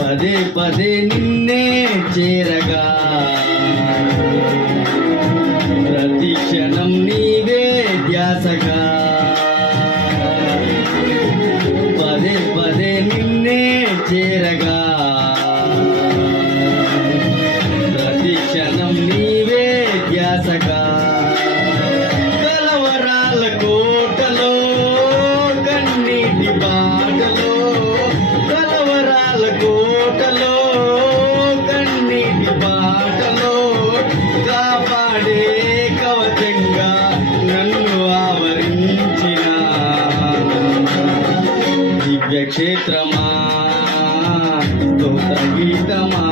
పదే పదే నిన్నే చేరగా ప్రతి క్షణం నీవే ధ్యాసగా పదే పదే నిన్నే చేరగా ప్రతి క్షణం నీవే ధ్యాసగా కలవరాల కోటలో కన్నీటి బాటలో కలవరాల కోటలో కన్నీటి బాటలో కాపాడే కవచంగా నన్ను ఆవరించిన దివ్యక్షేత్రమా స్తోత్ర గీతమా